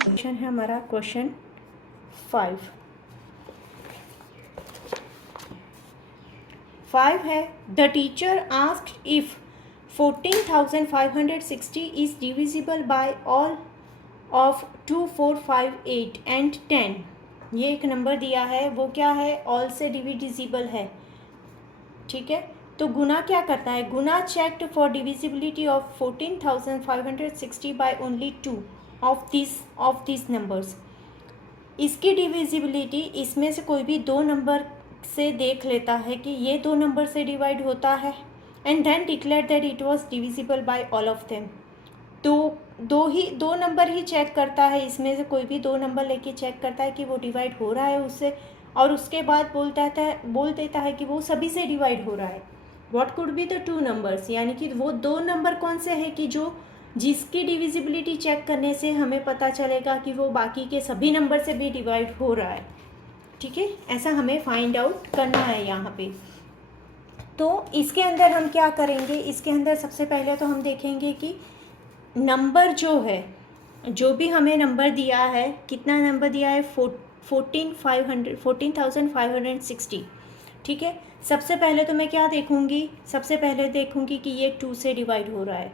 Question है हमारा question 5 है the teacher asked if 14,560 is divisible by all of 2, 4, 5, 8 and 10। ये एक नंबर दिया है, वो क्या है, ऑल से डिविजिबल है। ठीक है, तो गुना क्या करता है, गुना checked for divisibility of 14,560 by only 2 of this numbers. इसकी डिविजिबिलिटी इसमें से कोई भी दो नंबर से देख लेता है कि ये दो नंबर से डिवाइड होता है, and then declare that it was divisible by all of them. तो दो नंबर ही चेक करता है, इसमें से कोई भी दो नंबर लेके चेक करता है कि वो डिवाइड हो रहा है उससे, और उसके बाद बोल देता है कि वो सभी से डिवाइड हो रहा है। What could be the two numbers, यानी कि वो दो नंबर कौन से हैं कि जिसकी डिविजिबिलिटी चेक करने से हमें पता चलेगा कि वो बाकी के सभी नंबर से भी डिवाइड हो रहा है। ठीक है, ऐसा हमें फाइंड आउट करना है यहाँ पे। तो इसके अंदर हम क्या करेंगे, इसके अंदर सबसे पहले तो हम देखेंगे कि नंबर जो है, जो भी हमें नंबर दिया है, कितना नंबर दिया है, 14,560। ठीक है, सबसे पहले तो मैं क्या देखूंगी, सबसे पहले देखूंगी कि ये 2 से डिवाइड हो रहा है।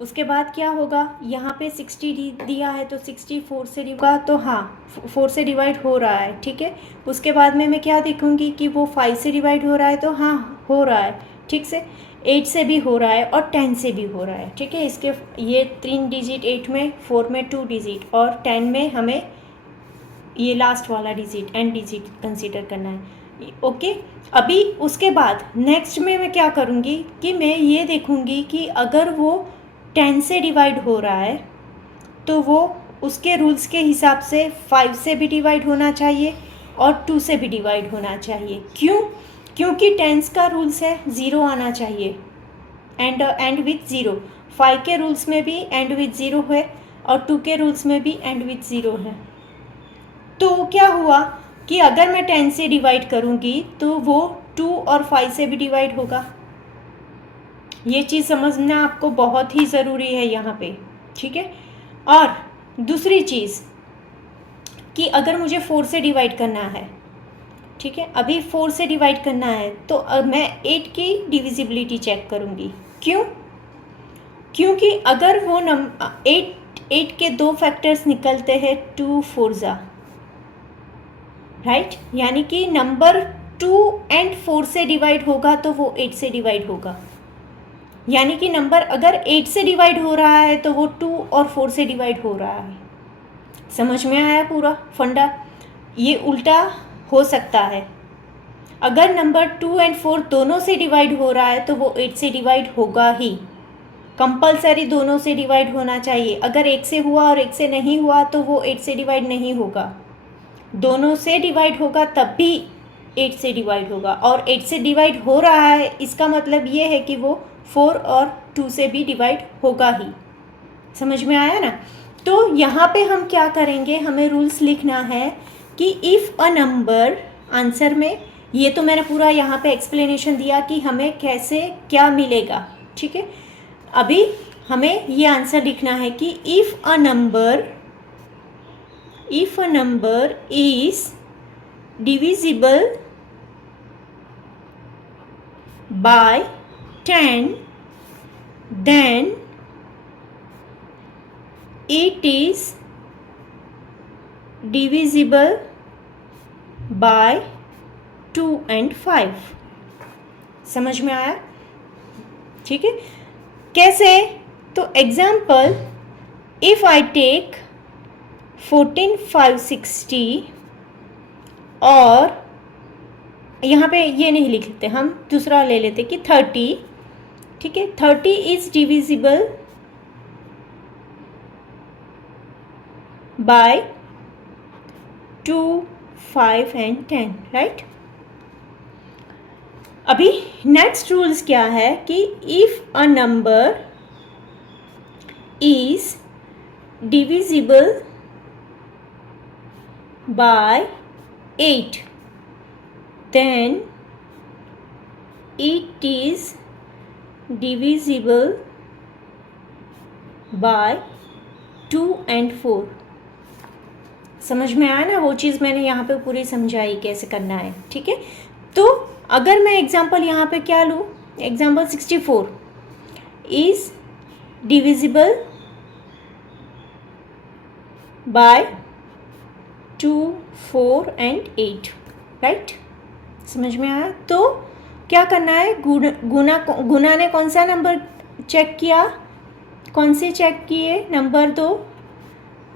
उसके बाद क्या होगा, यहाँ पे 60 दिया है तो 64 से होगा, तो हाँ 4 से डिवाइड हो रहा है। ठीक है, उसके बाद में मैं क्या देखूंगी कि वो 5 से डिवाइड हो रहा है, तो हाँ हो रहा है ठीक से, 8 से भी हो रहा है और 10 से भी हो रहा है। ठीक है, इसके ये 3 डिजिट, 8 में, 4 में 2 डिजिट और 10 में हमें ये लास्ट वाला डिजिट एंड डिजिट कंसीडर करना है। ओके, अभी उसके बाद नेक्स्ट में मैं क्या करूँगी कि मैं ये देखूँगी कि अगर वो 10 से डिवाइड हो रहा है तो वो उसके रूल्स के हिसाब से 5 से भी डिवाइड होना चाहिए और 2 से भी डिवाइड होना चाहिए। क्यों? क्योंकि 10 का रूल्स है 0 आना चाहिए, एंड विथ 0। 5 के रूल्स में भी एंड विथ 0 है और 2 के रूल्स में भी एंड विथ 0 है। तो क्या हुआ कि अगर मैं 10 से डिवाइड करूँगी तो वो 2 और 5 से भी डिवाइड होगा। ये चीज़ समझना आपको बहुत ही ज़रूरी है यहाँ पे। ठीक है, और दूसरी चीज़ कि अगर मुझे 4 से डिवाइड करना है, ठीक है, अभी 4 से डिवाइड करना है तो मैं 8 की डिविजिबिलिटी चेक करूँगी। क्यों? क्योंकि अगर वो 8 के दो फैक्टर्स निकलते हैं 2 4 जा, राइट, यानी कि नंबर 2 एंड 4 से डिवाइड होगा तो वो 8 से डिवाइड होगा। यानी कि नंबर अगर 8 से डिवाइड हो रहा है तो वो 2 और 4 से डिवाइड हो रहा है। समझ में आया पूरा फंडा? ये उल्टा हो सकता है, अगर नंबर 2 एंड 4 दोनों से डिवाइड हो रहा है तो वो 8 से डिवाइड होगा ही, कंपलसरी दोनों से डिवाइड होना चाहिए। अगर एक से हुआ और एक से नहीं हुआ तो वो 8 से डिवाइड नहीं होगा, दोनों से डिवाइड होगा तब भी 8 से डिवाइड होगा, और 8 से डिवाइड हो रहा है इसका मतलब ये है कि वो 4 और 2 से भी डिवाइड होगा ही। समझ में आया ना? तो यहाँ पे हम क्या करेंगे, हमें रूल्स लिखना है कि इफ़ अ नंबर, आंसर में ये तो मैंने पूरा यहाँ पे एक्सप्लेनेशन दिया कि हमें कैसे क्या मिलेगा। ठीक है, अभी हमें ये आंसर लिखना है कि if a number is divisible by 10, then it is divisible by 2 and 5। समझ में आया? ठीक है, कैसे? तो एग्जाम्पल, इफ आई टेक 14,560 और यहाँ पे ये नहीं लिख लेते, हम दूसरा ले लेते कि 30। ठीक है, 30 is divisible by 2, 5 and 10, right. अभी नेक्स्ट रूल्स क्या है कि if a number is divisible by 8, then it is divisible by 2 and 4। समझ में आया ना, वो चीज़ मैंने यहाँ पे पूरी समझाई कैसे करना है, ठीक है। तो अगर मैं एग्जांपल यहाँ पे क्या लूँ, example 64 is divisible by 2, 4 and 8, right. समझ में आया। तो क्या करना है, गुना ने कौन सा नंबर चेक किया, कौन से चेक किए, नंबर 2।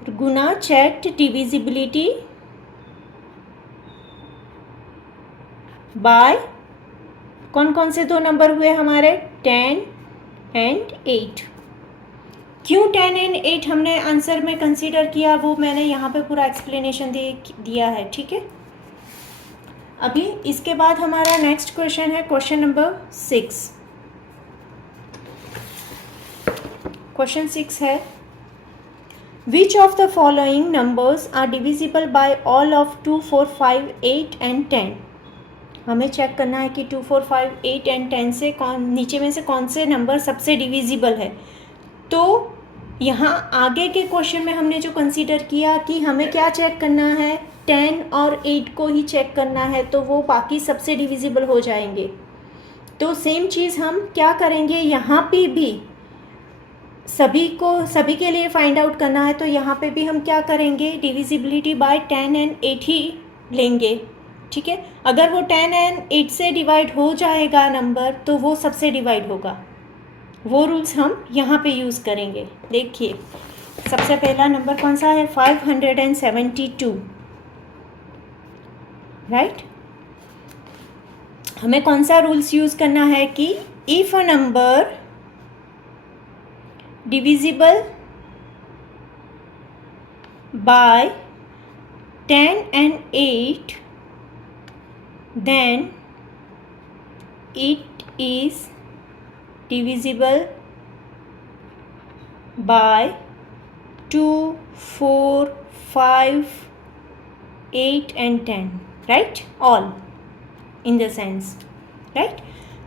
गुना चेक डिविजिबिलिटी बाय कौन कौन से 2 नंबर हुए हमारे, 10 and 8। क्यों 10 and 8 हमने आंसर में कंसीडर किया, वो मैंने यहाँ पे पूरा एक्सप्लेनेशन दिया है, ठीक है। अभी इसके बाद हमारा नेक्स्ट क्वेश्चन है क्वेश्चन नंबर 6। क्वेश्चन 6 है, which of the following numbers are divisible by all of 2, 4, 5, 8 and 10। हमें चेक करना है कि 2, 4, 5, 8 and 10 से नीचे में से कौन से नंबर सबसे डिविजिबल है। तो यहाँ आगे के क्वेश्चन में हमने जो कंसीडर किया कि हमें क्या चेक करना है, 10 और 8 को ही चेक करना है, तो वो बाकी सबसे डिविजिबल हो जाएंगे। तो सेम चीज़ हम क्या करेंगे, यहाँ पे भी सभी के लिए फाइंड आउट करना है। तो यहाँ पे भी हम क्या करेंगे, डिविजिबिलिटी बाय 10 and 8 ही लेंगे, ठीक है। अगर वो 10 and 8 से डिवाइड हो जाएगा नंबर, तो वो सबसे डिवाइड होगा। वो रूल्स हम यहाँ पे यूज़ करेंगे। देखिए सबसे पहला नंबर कौन सा है, 572, राइट। हमें कौन सा रूल्स यूज़ करना है कि if a number divisible by 10 and 8 then it is divisible by 2, 4, 5, 8 and 10, right, all in the sense, right।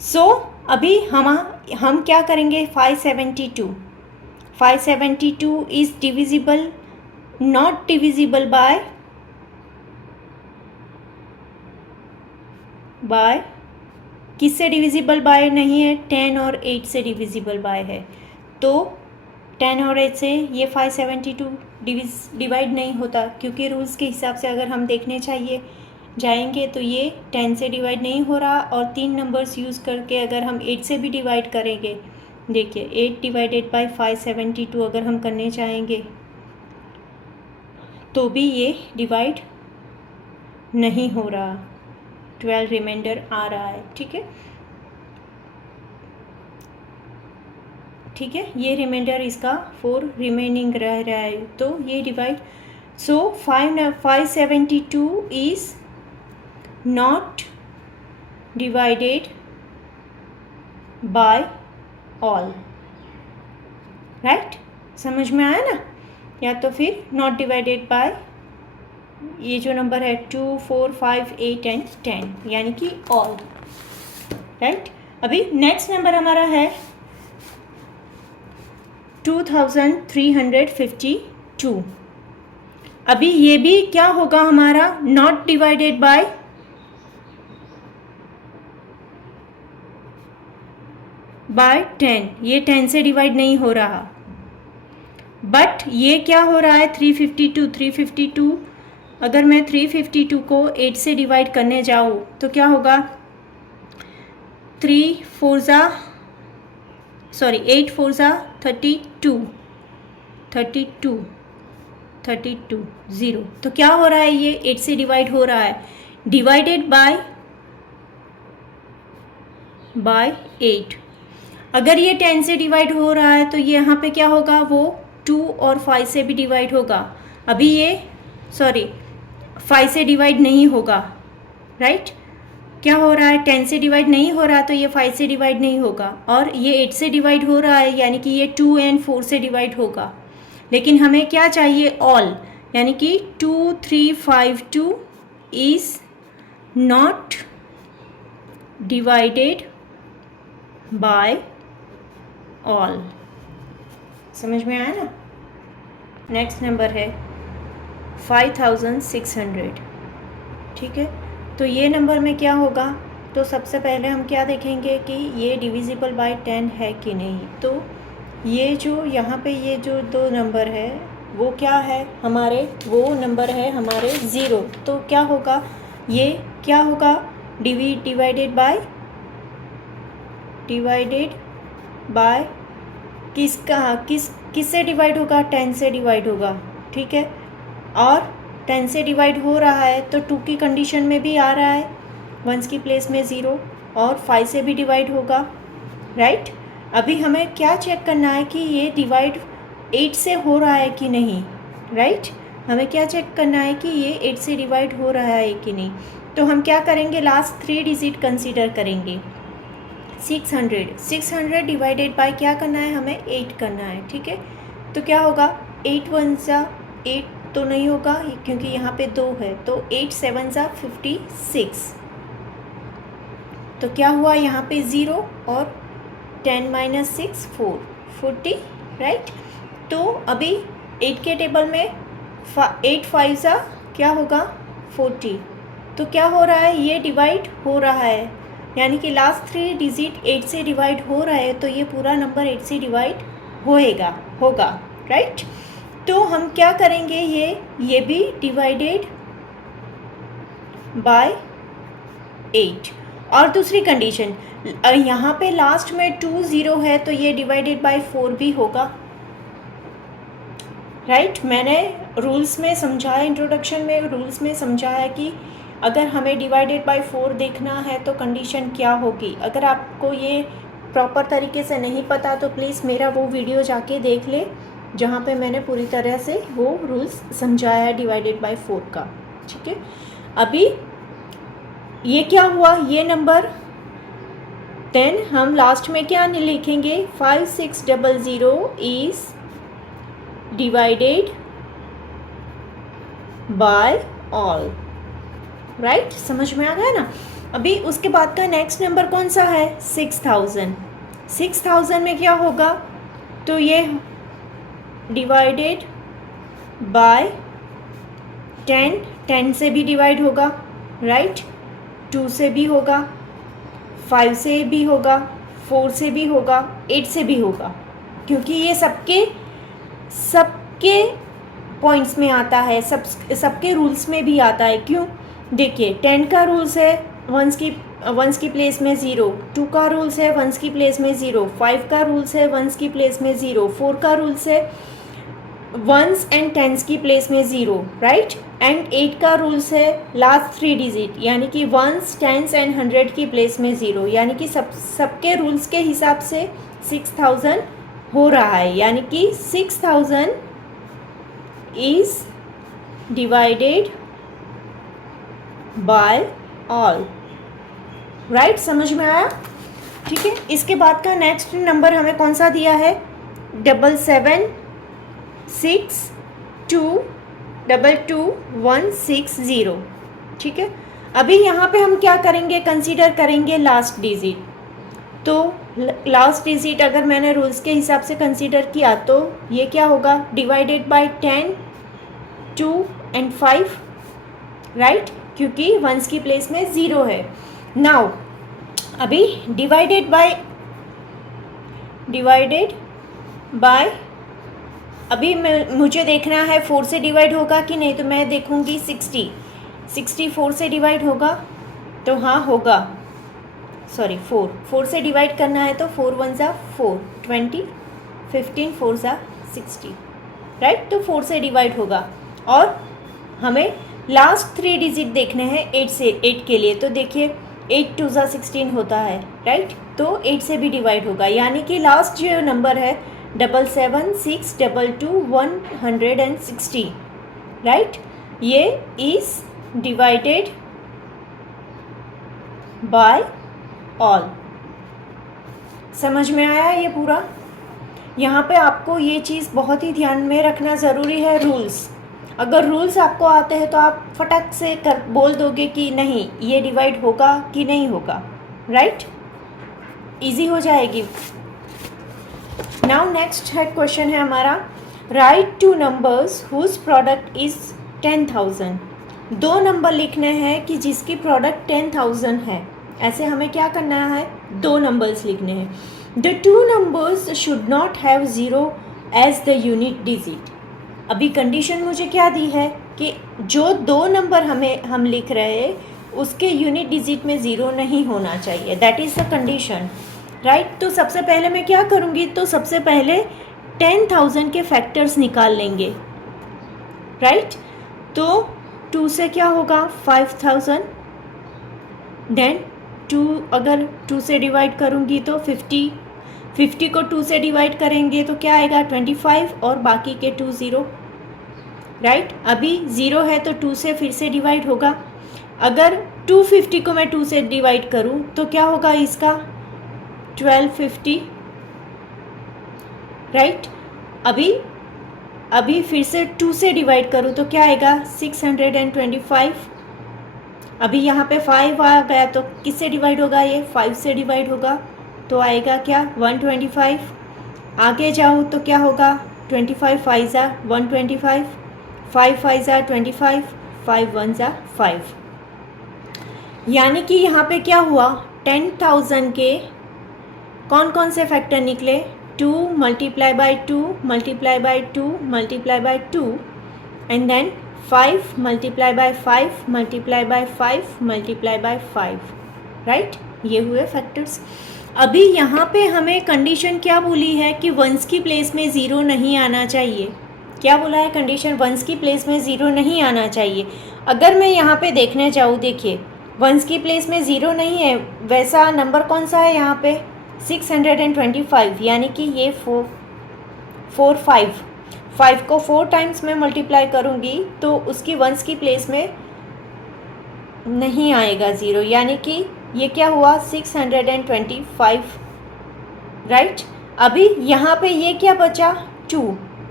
so अभी हम क्या करेंगे, 572 is divisible, not divisible by किससे डिविजिबल बाय नहीं है, 10 और 8 से डिविजिबल बाय है। तो 10 और 8 से ये 572 डिवाइड नहीं होता, क्योंकि रूल्स के हिसाब से अगर हम देखने जाएंगे तो ये 10 से डिवाइड नहीं हो रहा। और 3 नंबर्स यूज़ करके अगर हम 8 से भी डिवाइड करेंगे, देखिए 8 डिवाइडेड बाय 572 अगर हम करने चाहेंगे तो भी ये डिवाइड नहीं हो रहा, 12 रिमाइंडर आ रहा है, ठीक है, ठीक है। ये रिमाइंडर इसका 4 रिमेनिंग रह रहा है, तो ये divide, so 572 is not divided by all, right. समझ में आया ना, या तो फिर नॉट डिवाइडेड बाय ये जो नंबर है 2, 4, 5, 8 and 10, यानी कि ऑल, राइट। अभी नेक्स्ट नंबर हमारा है 2352। अभी ये भी क्या होगा हमारा, नॉट डिवाइडेड बाय बाय 10, ये 10 से डिवाइड नहीं हो रहा। बट ये क्या हो रहा है, 352 अगर मैं 352 को 8 से डिवाइड करने जाऊँ तो क्या होगा, 8 4 32 0। तो क्या हो रहा है, ये 8 से डिवाइड हो रहा है, डिवाइडेड बाय 8। अगर ये 10 से डिवाइड हो रहा है तो ये यहाँ पे क्या होगा, वो 2 और 5 से भी डिवाइड होगा। अभी ये 5 से डिवाइड नहीं होगा, राइट। क्या हो रहा है, 10 से डिवाइड नहीं हो रहा, तो ये 5 से डिवाइड नहीं होगा। और ये 8 से डिवाइड हो रहा है, यानी कि ये 2 and 4 से डिवाइड होगा। लेकिन हमें क्या चाहिए, ऑल, यानी कि 2352 is not divided by all. समझ में आया ना। नेक्स्ट नंबर है 5600, ठीक है। तो ये नंबर में क्या होगा, तो सबसे पहले हम क्या देखेंगे कि ये डिविजिबल बाय 10 है कि नहीं। तो ये जो यहाँ पे ये जो दो नंबर है वो क्या है हमारे, वो नंबर है हमारे 0। तो क्या होगा, ये क्या होगा, डिवाइडेड बाय किससे डिवाइड होगा, 10 से डिवाइड होगा, ठीक है। और 10 से डिवाइड हो रहा है तो 2 की कंडीशन में भी आ रहा है, 1s की प्लेस में 0, और 5 से भी डिवाइड होगा, राइट। अभी हमें क्या चेक करना है कि ये डिवाइड 8 से हो रहा है कि नहीं, राइट। हमें क्या चेक करना है कि ये 8 से डिवाइड हो रहा है कि नहीं। तो हम क्या करेंगे, लास्ट 3 डिजिट कंसीडर करेंगे। 600 डिवाइडेड बाय क्या करना है, हमें 8 करना है, ठीक है। तो क्या होगा, 8 1 सा 8 तो नहीं होगा क्योंकि यहाँ पे 2 है, तो 8 7 सा 56। तो क्या हुआ यहाँ पे 0 और 10 - 6 40, राइट। तो अभी 8 के टेबल में 8 5 सा क्या होगा 40। तो क्या हो रहा है, ये डिवाइड हो रहा है, यानी कि लास्ट 3 डिजिट 8 से डिवाइड हो रहा है, तो ये पूरा नंबर 8 से डिवाइड होगा, राइट। तो हम क्या करेंगे, ये भी डिवाइडेड बाय 8। और दूसरी कंडीशन, यहाँ पे लास्ट में 2 0 है तो ये डिवाइडेड बाय 4 भी होगा, राइट। मैंने रूल्स में समझाया, इंट्रोडक्शन में रूल्स में समझाया कि अगर हमें डिवाइडेड बाय 4 देखना है तो कंडीशन क्या होगी। अगर आपको ये प्रॉपर तरीके से नहीं पता तो प्लीज़ मेरा वो वीडियो जाके देख ले जहाँ पे मैंने पूरी तरह से वो रूल्स समझाया है डिवाइडेड बाय 4 का, ठीक है। अभी ये क्या हुआ, ये नंबर 10 हम लास्ट में क्या लिखेंगे, 5600 is divided by all, right. समझ में आ गया ना। अभी उसके बाद का नेक्स्ट नंबर कौन सा है, 6000 में क्या होगा, तो ये डिवाइडेड बाय 10 से भी डिवाइड होगा, राइट, 2 से भी होगा, 5 से भी होगा, 4 से भी होगा, 8 से भी होगा, क्योंकि ये सबके पॉइंट्स में आता है, सबके रूल्स में भी आता है। क्यों, देखिए 10 का रूल्स है वंस की प्लेस में 0, 2 का रूल्स है वंस की प्लेस में 0, 5 का रूल्स है वंस की प्लेस में 0, 4 का रूल्स है वंस एंड टेंस की प्लेस में 0, राइट। एंड 8 का रूल्स है लास्ट 3 डिजिट यानी कि वंस, टेंस एंड 100 की प्लेस में 0, यानी कि सबके रूल्स के हिसाब से 6000 हो रहा है, यानी कि 6000 is divided by all, right. समझ में आया, ठीक है। इसके बाद का नेक्स्ट नंबर हमें कौन सा दिया है, 776222160, ठीक है। अभी यहाँ पे हम क्या करेंगे, कंसीडर करेंगे लास्ट डिजिट। तो लास्ट डिजिट अगर मैंने रूल्स के हिसाब से कंसीडर किया तो ये क्या होगा, डिवाइडेड बाय 10, 2 एंड 5, राइट, क्योंकि वंस की प्लेस में 0 है। नाउ अभी डिवाइडेड बाय अभी मुझे देखना है 4 से डिवाइड होगा कि नहीं, तो मैं देखूंगी 60 4 से डिवाइड होगा, तो हाँ होगा, सॉरी 4 से डिवाइड करना है तो 4 1 ज़ा 4, 20, 15 4 ज़ा 60, राइट। तो 4 से डिवाइड होगा। और हमें लास्ट 3 डिजिट देखने हैं 8 के लिए, तो देखिए 8 2 ज़ा 16 होता है, राइट। तो 8 से भी डिवाइड होगा, यानी कि लास्ट जो नंबर है 776222160, राइट, ये इज डिवाइडेड बाय ऑल। समझ में आया ये पूरा। यहाँ पे आपको ये चीज़ बहुत ही ध्यान में रखना ज़रूरी है, रूल्स। अगर रूल्स आपको आते हैं तो आप फटक से बोल दोगे कि नहीं ये डिवाइड होगा कि नहीं होगा, राइट, इजी हो जाएगी। नाउ नेक्स्ट है क्वेश्चन है हमारा, write two numbers whose product is 10,000। दो नंबर लिखने हैं कि जिसकी प्रोडक्ट 10,000 है। ऐसे हमें क्या करना है, दो नंबर्स लिखने हैं। The two numbers should not have zero as the unit digit. अभी कंडीशन मुझे क्या दी है कि जो दो नंबर हम लिख रहे हैं उसके यूनिट डिजिट में ज़ीरो नहीं होना चाहिए, that is the condition, right. तो सबसे पहले मैं क्या करूँगी, तो सबसे पहले 10,000 के फैक्टर्स निकाल लेंगे, राइट। तो 2 से क्या होगा 5,000, देन 2 अगर 2 से डिवाइड करूँगी तो 50 को 2 से डिवाइड करेंगे तो क्या आएगा 25 और बाकी के 2 ज़ीरो, राइट। अभी 0 है तो 2 से फिर से डिवाइड होगा। अगर 250 को मैं 2 से डिवाइड करूँ तो क्या होगा इसका 1250, राइट। अभी फिर से 2 से डिवाइड करूँ तो क्या आएगा 625। अभी यहाँ पे 5 आ गया तो किससे डिवाइड होगा, ये 5 से डिवाइड होगा तो आएगा क्या 125। आगे जाऊँ तो क्या होगा 25 5 ज़ा 125, 5 5 ज़ा 25, 5 1 ज़ा 5। यानी कि यहाँ पे क्या हुआ 10,000 के कौन कौन से फैक्टर निकले, 2 multiply by 2 multiply by 2 multiply by 2 and then 5 multiply by 5 multiply by 5 multiply by 5, right. ये हुए फैक्टर्स। अभी यहाँ पे हमें कंडीशन क्या बोली है कि वंस की प्लेस में ज़ीरो नहीं आना चाहिए। क्या बोला है कंडीशन, वंस की प्लेस में ज़ीरो नहीं आना चाहिए। अगर मैं यहाँ पे देखने जाऊँ, देखिए वंस की प्लेस में ज़ीरो नहीं है, वैसा नंबर कौन सा है यहाँ पे 625, यानी कि ये 5 को 4 टाइम्स में मल्टीप्लाई करूँगी तो उसकी वंस की प्लेस में नहीं आएगा ज़ीरो, यानी कि ये क्या हुआ 625, राइट। अभी यहाँ पे ये क्या बचा 2,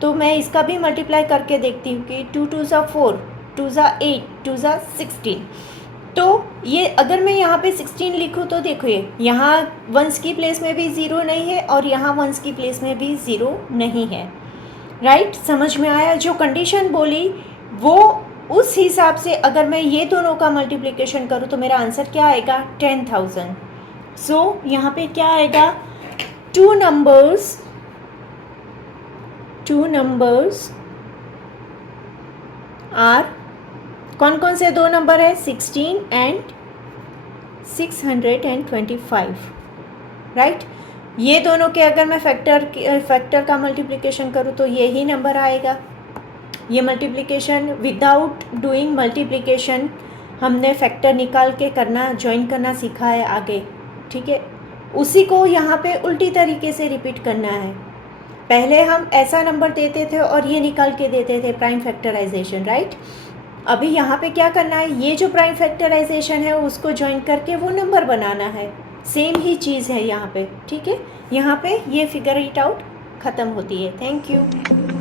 तो मैं इसका भी मल्टीप्लाई करके देखती हूँ कि 2 2 ज़ा 4, 2 ज़ा 8, 2 ज़ा 16। तो ये अगर मैं यहाँ पे 16 लिखूँ तो देखिए यहाँ वंस की प्लेस में भी ज़ीरो नहीं है और यहाँ वंस की प्लेस में भी ज़ीरो नहीं है, राइट। समझ में आया, जो कंडीशन बोली वो उस हिसाब से अगर मैं ये दोनों का मल्टीप्लिकेशन करूँ तो मेरा आंसर क्या आएगा 10,000। सो यहाँ पे क्या आएगा, टू नंबर्स आर, कौन कौन से दो नंबर है 16 एंड 625, राइट। ये दोनों के अगर मैं फैक्टर का मल्टीप्लिकेशन करूँ तो यही नंबर आएगा। ये मल्टीप्लिकेशन विदाउट डूइंग मल्टीप्लिकेशन हमने फैक्टर निकाल के करना, ज्वाइन करना सीखा है आगे, ठीक है। उसी को यहाँ पे उल्टी तरीके से रिपीट करना है। पहले हम ऐसा नंबर देते थे और ये निकाल के देते थे प्राइम फैक्टराइजेशन, राइट। अभी यहाँ पे क्या करना है, ये जो प्राइम फैक्टराइजेशन है उसको ज्वाइन करके वो नंबर बनाना है। सेम ही चीज़ है यहाँ पे, ठीक है। यहाँ पे ये फिगर इट आउट ख़त्म होती है। Thank you.